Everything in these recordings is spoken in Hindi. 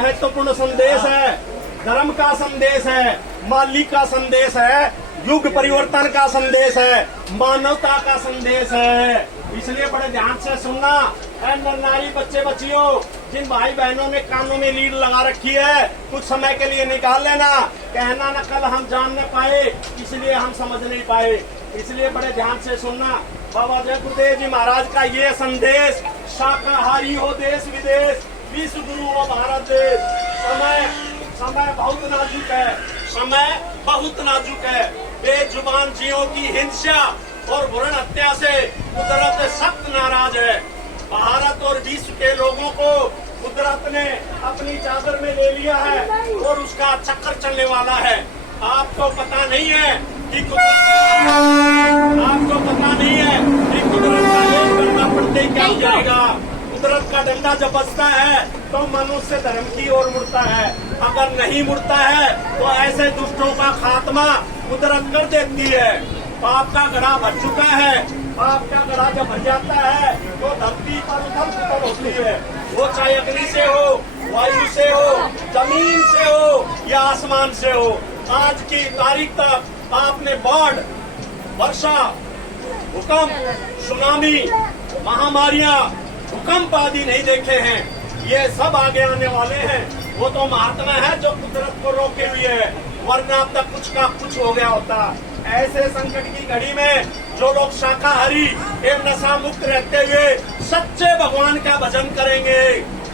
महत्वपूर्ण संदेश है, धर्म का संदेश है, माली का संदेश है, युग परिवर्तन का संदेश है, मानवता का संदेश है। इसलिए बड़े ध्यान से सुनना। नारी बच्चे बच्चियों, जिन भाई बहनों ने कानों में लीड लगा रखी है, कुछ समय के लिए निकाल लेना। कहना न कल हम जान न पाए, इसलिए हम समझ नहीं पाए। इसलिए बड़े ध्यान से सुनना। बाबा जय गुरुदेव जी महाराज का ये संदेश, शाकाहारी हो देश विदेश, विश्व गुरु हो भारत देश। समय बहुत नाजुक है, समय बहुत नाजुक है। बेजुबान जीवों की हिंसा और भ्रूण हत्या से कुदरत सख्त नाराज है। भारत और विश्व के लोगों को कुदरत ने अपनी चादर में ले लिया है और उसका चक्कर चलने वाला है। आपको पता नहीं है कि कुदरत का लेन करना पड़ते क्या हो जाएगा। कुदरत का डंडा जब बजता है तो मनुष्य धर्म की ओर मुड़ता है, अगर नहीं मुड़ता है तो ऐसे दुष्टों का खात्मा कुदरत कर देती है। पाप का घड़ा भर चुका है, पाप का घड़ा जब भर जाता है तो धरती पर उथल पुथल होती है। वो चाहे अग्नि से हो, वायु से हो, जमीन से हो या आसमान से हो। आज की तारीख तक आपने बाढ़, वर्षा, भूकंप, सुनामी, महामारियां, भूकंप आदि नहीं देखे हैं। ये सब आगे आने वाले हैं। वो तो महात्मा है जो कुदरत को रोके हुए है, वरना अब तक कुछ का कुछ हो गया होता। ऐसे संकट की घड़ी में जो लोग शाकाहारी एवं नशा मुक्त रहते हुए सच्चे भगवान का भजन करेंगे,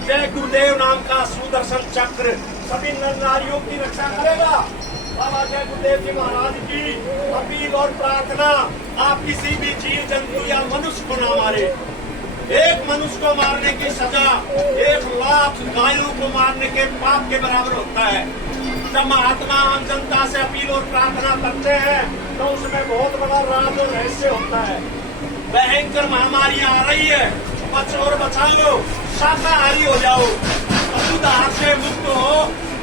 जय गुरुदेव नाम का सुदर्शन चक्र सभी नर नारियों की रक्षा करेगा। बाबा जय गुरुदेव जी महाराज की अपील और प्रार्थना, आप किसी भी जीव जंतु या मनुष्य को न मारे। एक मनुष्य को मारने की सजा 1 लाख गायों को मारने के पाप के बराबर होता है। जब महात्मा आम जनता से अपील और प्रार्थना करते हैं तो उसमें बहुत बड़ा राज और रहस्य होता है। भयंकर महामारी आ रही है, बचो और बचाओ, शाकाहारी हो जाओ, अशुद्ध आहार से मुक्त हो।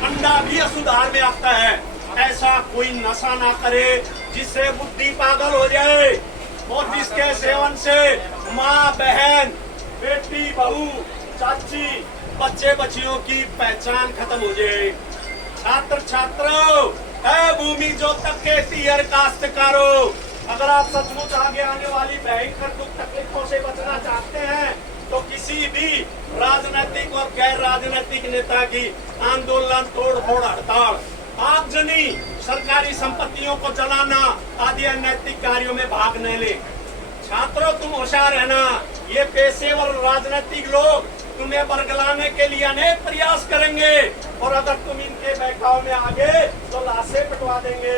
अंडा भी अशुद्ध आहार में आता है। ऐसा कोई नशा ना करे जिससे बुद्धि पागल हो जाए और जिसके सेवन से माँ, बहन, बेटी, बहू, चाची, बच्चे बच्चियों की पहचान खत्म हो जाए। छात्र छात्रों, भूमि जो तक के तीयर काश्तकारों, अगर आप सचमुच आगे आने वाली भयंकर दुख तकलीफों से बचना चाहते हैं तो किसी भी राजनीतिक और गैर राजनीतिक नेता की आंदोलन, तोड़ फोड़, हड़ताल, आगजनी, सरकारी संपत्तियों को जलाना आदि अनैतिक कार्यों में भाग न ले। छात्रों, तुम होशियार रहना। ये पेशेवर राजनीतिक लोग तुम्हें बरगलाने के लिए अनेक प्रयास करेंगे और अगर तुम इनके बहकाव में आगे तो लाशें पिटवा देंगे।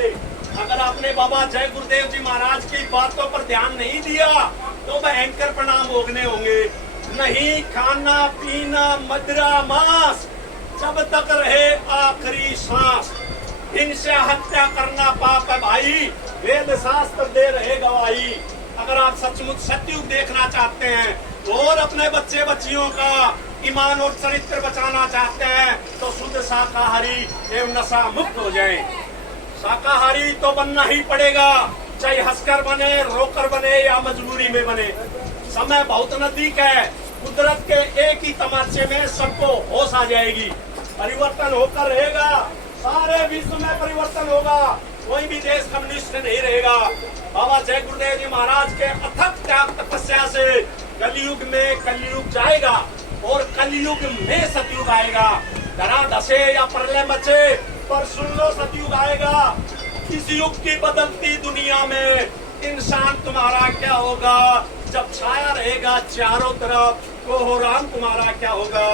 अगर आपने बाबा जय गुरुदेव जी महाराज की बातों पर ध्यान नहीं दिया तो भयंकर परिणाम भोगने होंगे। नहीं खाना पीना मदिरा मांस जब तक रहे आखिरी सांस। हिंसा हत्या करना पाप है भाई, वेद शास्त्र दे रहे गवाही। अगर आप सचमुच सतयुग देखना चाहते हैं और अपने बच्चे बच्चियों का ईमान और चरित्र बचाना चाहते हैं तो शुद्ध शाकाहारी एवं नशा मुक्त हो जाएं। शाकाहारी तो बनना ही पड़ेगा, चाहे हंसकर बने, रोकर बने या मजबूरी में बने। समय बहुत नजदीक है। कुदरत के एक ही तमाचे में सबको होश आ जाएगी। परिवर्तन होकर रहेगा, सारे विश्व में परिवर्तन होगा, कोई भी देश कम्युनिस्ट नहीं रहेगा। बाबा जय गुरुदेव जी महाराज के अथक त्याग तपस्या से कलयुग में कलयुग जाएगा और कलयुग में सतयुग आएगा। धरा धसे या प्रलय मचे पर सुन लो सतयुग आएगा। इस युग की बदलती दुनिया में इंसान तुम्हारा क्या होगा जब छाया रहेगा चारों तरफ। कोहराम तुम्हारा क्या होगा,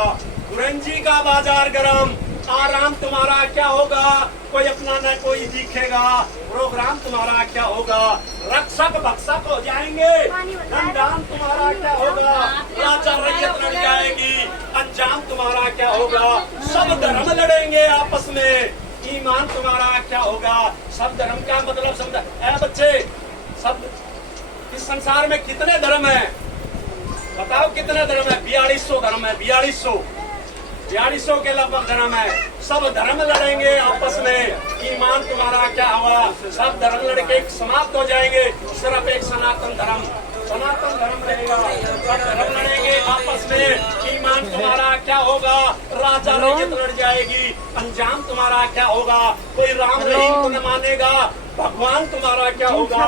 गुरंजी का बाजार गरम। आराम तुम्हारा क्या होगा, कोई अपना न कोई दिखेगा। प्रोग्राम तुम्हारा क्या होगा, रक्षक भक्षक हो जाएंगे। धनदान तुम्हारा क्या होगा, राजा रैयत लड़ जाएगी। अंजाम तुम्हारा क्या होगा, सब धर्म लड़ेंगे आपस में। ईमान तुम्हारा क्या होगा, सब धर्म का मतलब समझा है बच्चे। सब इस संसार में कितने धर्म है बताओ, कितने धर्म है? 4200 धर्म है, 4200 के लगभग धर्म है। सब धर्म लड़ेंगे आपस में। ईमान तुम्हारा क्या हुआ, सब धर्म लड़के समाप्त हो जाएंगे। सिर्फ एक सनातन धर्म रहेगा। सब धर्म लड़ेंगे लड़ेंगे आपस में, ईमान तुम्हारा क्या होगा, राजा रैयत लड़ जाएगी, अंजाम तुम्हारा क्या होगा, कोई राम रहीम को न मानेगा, भगवान तुम्हारा क्या होगा,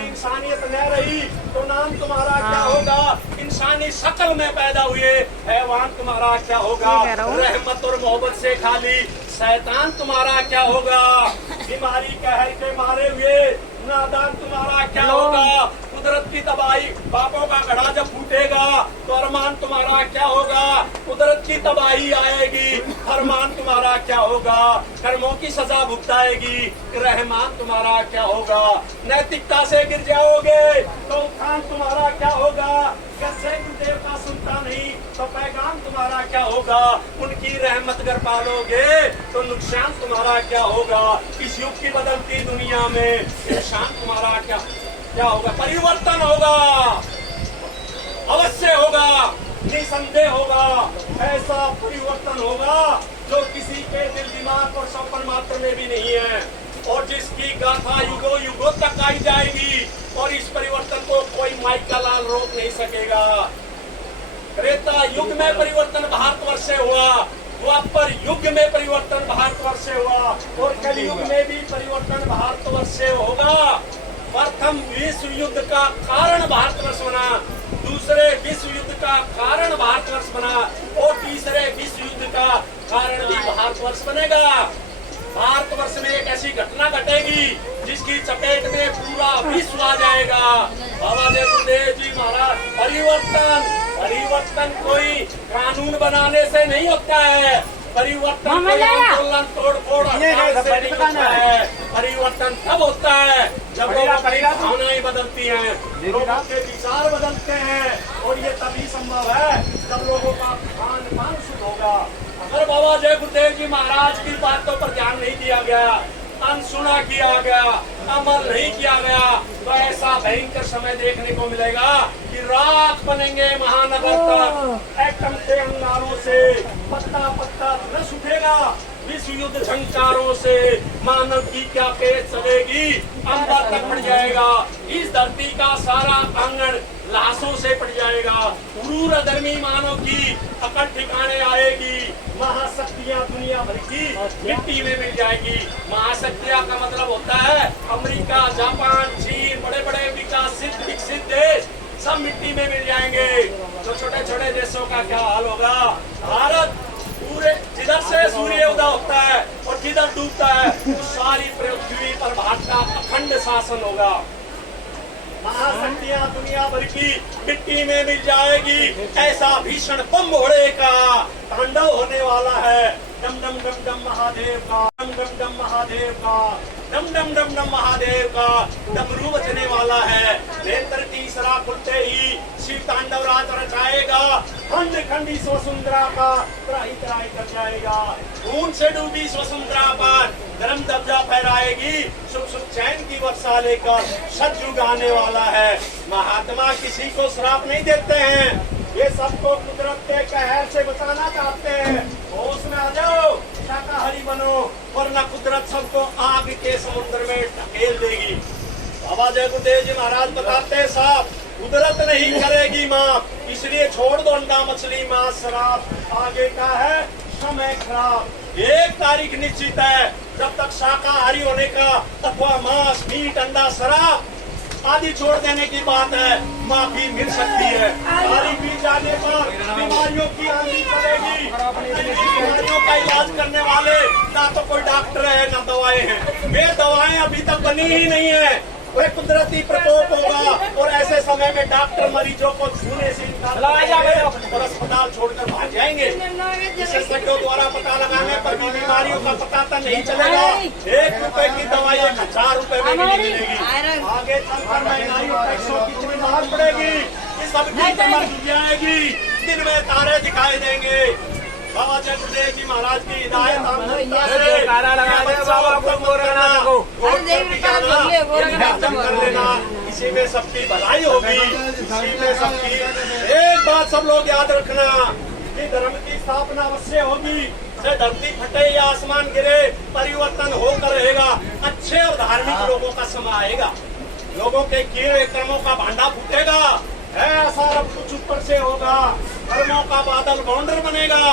इंसानियत न रही तो नाम तुम्हारा क्या होगा, इंसानी शक्ल में पैदा हुए हैवान तुम्हारा क्या होगा, रहमत और मोहब्बत से खाली शैतान तुम्हारा क्या होगा, बीमारी कहर के मारे हुए नादान तुम्हारा क्या होगा, कुदरत की तबाही, बापों का घड़ा जब फूटेगा तो अरमान तुम्हारा क्या होगा, कुदरत की तबाही आएगी, अरमान तुम्हारा क्या होगा, कर्मों की सजा भुगताएगी, रहमान तुम्हारा क्या होगा, नैतिकता से गिर जाओगे तो उत्थान तुम्हारा क्या होगा, कैसे गुरुदेव का सुनता नहीं तो पैगाम तुम्हारा क्या होगा, उनकी रहमत अगर पालोगे तो नुकसान तुम्हारा क्या होगा, इस युग की बदलती दुनिया में निशान तुम्हारा क्या होगा, परिवर्तन होगा, अवश्य होगा, निसंदेह होगा, ऐसा परिवर्तन होगा जो किसी के दिल दिमाग और सपन मात्र में भी नहीं है, और जिसकी गाथा युगों युगों तक गाई जाएगी, और इस परिवर्तन को कोई माइक का लाल रोक नहीं सकेगा। त्रेता युग में परिवर्तन भारतवर्ष से हुआ, द्वापर युग में परिवर्तन भारतवर्ष से हुआ, और कलयुग में भी परिवर्तन भारतवर्ष से होगा। प्रथम विश्व युद्ध का कारण भारतवर्ष बना, दूसरे विश्व युद्ध का कारण भारतवर्ष बना, और तीसरे विश्व युद्ध का कारण भी भारतवर्ष बनेगा। भारतवर्ष में एक ऐसी घटना घटेगी जिसकी चपेट में पूरा विश्व आ जाएगा। बाबा गुरुदेव जी महाराज, परिवर्तन कोई कानून बनाने से नहीं होता है, परिवर्तन कोई आंदोलन तोड़ फोड़ से नहीं होता है, परिवर्तन तब होता है जब लोगों की भावनाएं बदलती हैं, लोगों के विचार बदलते हैं, और ये तभी संभव है जब लोगों का खान पान शुद्ध होगा। अगर बाबा जय गुरुदेव जी महाराज की बातों पर ध्यान नहीं दिया गया, अनसुना किया गया, अमल नहीं किया गया, तो ऐसा भयंकर समय देखने को मिलेगा कि राख बनेंगे महानगर तक, एटम के अंगारों से पत्ता पत्ता न सूखेगा, विश्व युद्ध झंकारों से मानव की क्या पेट चलेगी, अंबर तक पड़ जाएगा, इस धरती का सारा आंगन लाशों से पड़ जाएगा, क्रूर अधर्मी मानव की अकड़ ठिकाने आएगी, महाशक्तियां दुनिया भर की मिट्टी में मिल जाएगी। महाशक्तियां का मतलब होता है अमेरिका, जापान, चीन, बड़े बड़े विकसित देश सब मिट्टी में मिल जाएंगे। तो छोटे छोटे देशों का क्या हाल होगा। भारत पूरे जिधर से सूर्य उदय होता है और जिधर डूबता है उस सारी पृथ्वी पर भारत का अखंड शासन होगा। महाशक्तियां दुनिया भर की मिट्टी में मिल जाएगी। ऐसा भीषण बम घोड़े का तांडव होने वाला है। डम डम डम डम महादेव का, डम डम डम महादेव का, डम डम डम डम महादेव का डमरू बजने वाला है। नेत्र तीसरा खुलते ही शिव तांडव राज रचाएगा। खंड खंडी स्वसुंदरा का त्राही त्राही कर जाएगा। खून से डूबी स्वसुंदरा पर धर्म दबजा फहराएगी। सुख सुख चैन की वर्षा लेकर सतयुग आने वाला है। महात्मा किसी को श्राप नहीं देते हैं, ये सबको कुदरत के कहर से बचाना चाहते हैं। होश में आ जाओ, शाकाहारी बनो, वरना कुदरत सबको आग के समुद्र में ढकेल देगी। बाबा जय गुरुदेव जी महाराज बताते हैं साहब, कुदरत नहीं करेगी माफ, इसलिए छोड़ दो अंडा मछली मांस शराब। आगे का है समय खराब। एक तारीख निश्चित है जब तक शाकाहारी होने का अथवा मांस मीट अंडा शराब आदि छोड़ देने की बात है, माफी मिल सकती है। तारीख बीत जाने पर बीमारियों की आंधी चलेगी। बीमारियों का इलाज करने वाले ना तो कोई डॉक्टर है ना दवाएं हैं। वे दवाएं अभी तक बनी ही नहीं है। वह कुदरती प्रकोप होगा और ऐसे समय में डॉक्टर मरीजों को छूने से और अस्पताल छोड़कर भाग जाएंगे। विशेषज्ञों द्वारा पता लगाने पर भी बीमारियों का पता तो नहीं चलेगा। 1 रुपए की दवाई 1000 रुपए में नहीं मिलेगी। आगे चलकर महंगाई और टैक्सों की इतनी मार पड़ेगी कि सबकी कमर झुक जाएगी। दिन में तारे दिखाई देंगे। बाबा जय गुरुदेव जी महाराज की हिदायत कर लेना, इसी में सबकी भलाई होगी, इसी में सबकी। एक बात सब लोग याद रखना कि धर्म की स्थापना अवश्य होगी। चाहे धरती फटे या आसमान गिरे, परिवर्तन होकर रहेगा। अच्छे और धार्मिक लोगों का समय आएगा। लोगों के किए कर्मों का भांडा फूटेगा। है असर अब कुछ ऊपर से होगा, कर्मों का बादल बाउंडर बनेगा,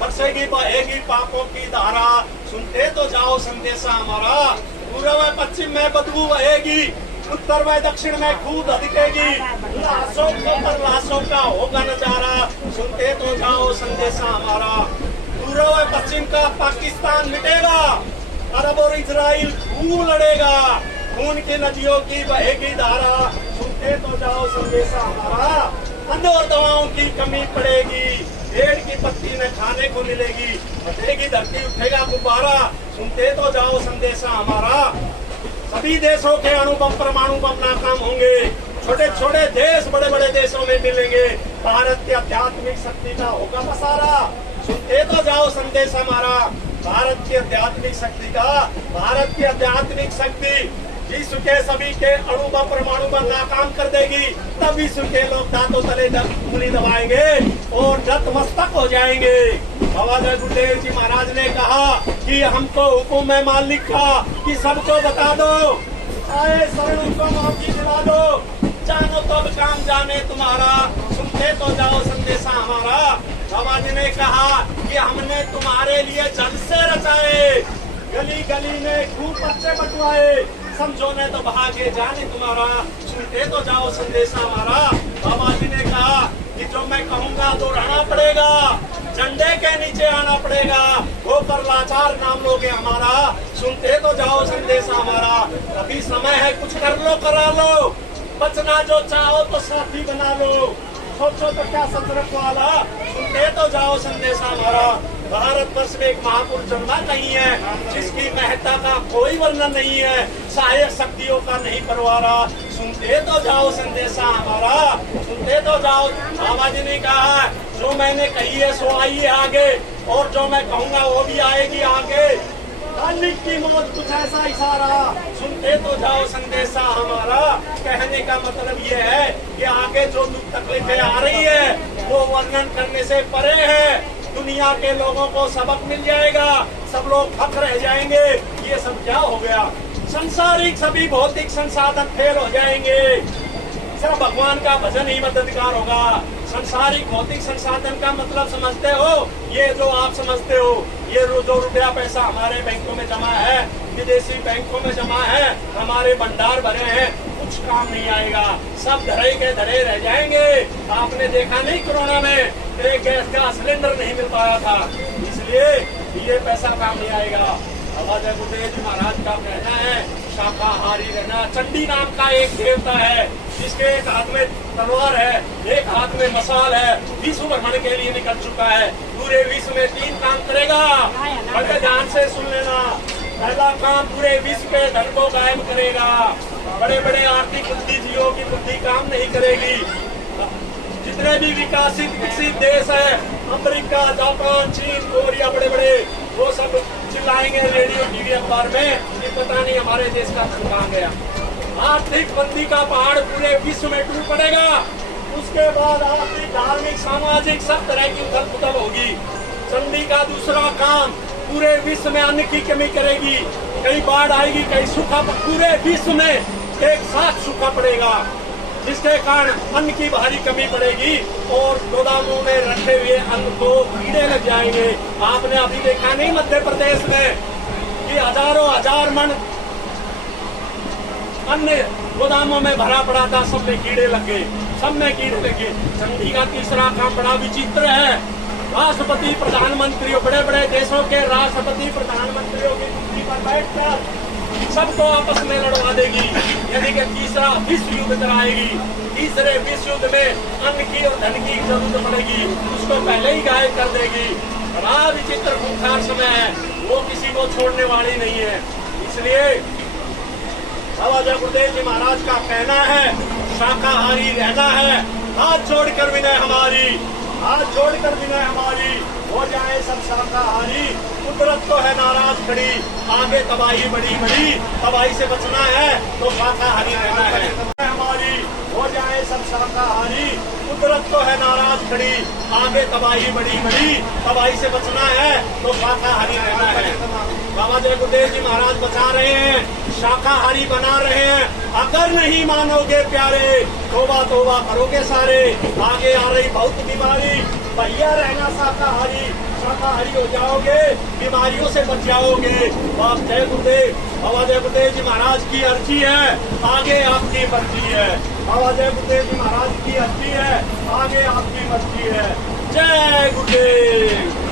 बरसेगी बहेगी पापों की धारा, सुनते तो जाओ संदेशा हमारा। पूर्व व पश्चिम में बदबू बहेगी, उत्तर व दक्षिण में खूब धधकेगी, लाशों को पर लाशों का होगा नजारा, सुनते तो जाओ संदेशा हमारा। पूर्व व पश्चिम का पाकिस्तान मिटेगा, अरब और इजराइल खूब लड़ेगा, खून की नदियों की बहेगी धारा, सुनते तो जाओ संदेशा हमारा। अन्न और दवाओं की कमी पड़ेगी, पेड़ की पत्ती न खाने को मिलेगी, फटेगी धरती उठेगा गुब्बारा, सुनते तो जाओ संदेशा हमारा। सभी देशों के अणु बम परमाणु बम नाकाम होंगे, छोटे छोटे देश बड़े बड़े देशों में मिलेंगे, भारत की आध्यात्मिक शक्ति का होगा पसारा, सुनते तो जाओ संदेश हमारा। भारत की आध्यात्मिक शक्ति का, भारत की आध्यात्मिक शक्ति विश्व के सभी के अणु बम परमाणु बम नाकाम कर देगी, तब विश्व के लोग दांतों तले उंगली दबाएंगे और नतमस्तक हो जाएंगे। बाबा जय गुरुदेव जी महाराज ने कहा कि हमको हुक्म में मालिक का कि सबको बता दो, आए शरण उनको माफी दिला दो, जानो तब काम जाने तुम्हारा, सुनते तो जाओ संदेशा हमारा। बाबा जी ने कहा कि हमने तुम्हारे लिए जल से रचाए, गली गली में खूब बच्चे बटवाए, समझो ने तो भागे जाने तुम्हारा, सुनते तो जाओ संदेशा हमारा। बाबा जी ने कहा कि जो मैं कहूँगा तो रहना पड़ेगा, झंडे के नीचे आना पड़ेगा, होकर लाचार नाम लोगे हमारा, सुनते तो जाओ संदेशा हमारा। अभी समय है कुछ कर लो करा लो, बचना जो चाहो तो साथी बना लो, सोचो तो क्या सच रखवाला, सुनते तो जाओ संदेशा हमारा। भारत वर्ष में एक महापुरुष जन्मा नहीं है जिसकी महत्ता का कोई वर्णन नहीं है, सहायक शक्तियों का नहीं परवारा, सुनते तो जाओ संदेशा हमारा, सुनते तो जाओ। बाबा जी ने कहा जो मैंने कही है सो आइए आगे, और जो मैं कहूँगा वो भी आएगी आगे, मालिक की मौत कुछ ऐसा इशारा, सुनते तो जाओ संदेशा हमारा। कहने का मतलब ये है कि आगे जो दुख तकलीफें आ रही है वो वर्णन करने से परे है, दुनिया के लोगों को सबक मिल जाएगा, सब लोग फक रह जाएंगे, ये सब क्या हो गया, संसारिक सभी भौतिक संसाधन फेल हो जाएंगे, सिर्फ भगवान का भजन ही मददगार होगा। संसारिक भौतिक संसाधन का मतलब समझते हो, ये जो आप समझते हो, ये जो रुपया पैसा हमारे बैंकों में जमा है, विदेशी बैंकों में जमा है, हमारे भंडार भरे हैं, कुछ काम नहीं आएगा, सब धरे के धरे रह जाएंगे। आपने देखा नहीं कोरोना में एक गैस का सिलेंडर नहीं मिल पाया था, इसलिए ये पैसा काम नहीं आएगा। बाबा जय गुरुदेव जी महाराज का कहना है शाकाहारी रहना। चंडी नाम का एक देवता है जिसके एक हाथ में तलवार है, एक हाथ में मसाल है, विश्व भ्रमण के लिए निकल चुका है, पूरे विश्व में 3 काम करेगा, बड़े ध्यान से सुन लेना। पहला काम पूरे विश्व के धन को गायब करेगा, बड़े बड़े आर्थिक बुद्धिजीवियों की बुद्धि काम नहीं करेगी, जितने भी विकसित देश है, अमेरिका, जापान, चीन, कोरिया, बड़े बड़े, वो सब चिल्लाएंगे रेडियो टीवी अखबार में कि पता नहीं हमारे देश का धन कहाँ गया। आर्थिक मंदी का पहाड़ पूरे विश्व में टूट पड़ेगा, उसके बाद आर्थिक धार्मिक सामाजिक सब तरह की उथल पुथल होगी। चंडी का दूसरा काम पूरे विश्व में अन्न की कमी करेगी, कहीं बाढ़ आएगी, कहीं सूखा, पूरे विश्व में एक साथ सूखा पड़ेगा, जिसके कारण अन्न की भारी कमी पड़ेगी और गोदामों में रखे हुए अन्न को कीड़े लग जाएंगे। आपने अभी देखा नहीं मध्य प्रदेश में कि हजारों हजार मन अन्न गोदामों में भरा पड़ा था, सब में कीड़े लग गए, सब में कीड़े लगे। चंडी का तीसरा काम बड़ा विचित्र है, राष्ट्रपति प्रधानमंत्रियों, बड़े बड़े देशों के राष्ट्रपति प्रधानमंत्रियों की कुर्सी पर बैठकर सबको आपस में लड़वा देगी, यानी कि तीसरा विश्व युद्ध कराएगी। तीसरे विश्व युद्ध में अन्न की और धन की जरूरत पड़ेगी, उसको पहले ही गायब कर देगी। बड़ा विचित्र खूंखार समय है, वो किसी को छोड़ने वाली नहीं है। इसलिए बाबा जय गुरुदेव जी महाराज का कहना है शाकाहारी रहना है। हाथ जोड़कर विनय हमारी, हाथ जोड़कर विनय हमारी, हो जाए सब शाकाहारी। कुदरत तो है नाराज खड़ी, आगे तबाही बड़ी बड़ी, तबाही से बचना है तो शाकाहारी रहना है हमारी। हो जाए सब शाकाहारी, कुदरत तो है नाराज खड़ी, आगे तबाही बड़ी बड़ी, तबाही से बचना है तो शाकाहारी रहना है। बाबा बाबा जय गुरुदेव जी महाराज बचा रहे हैं, शाकाहारी बना रहे हैं। अगर नहीं मानोगे प्यारे, तोबा तोबा करोगे सारे। आगे आ रही बहुत बीमारी, भैया रहना शाकाहारी, शाकाहारी हो जाओगे, बीमारियों से बच जाओगे। बाप जय गुरुदेव, बाबा जय गुरुदेव जी महाराज की अर्जी है, आगे आपकी मर्जी है। बाबा जय गुरुदेव जी महाराज की अर्जी है, आगे आपकी मर्जी है। जय गुरुदेव।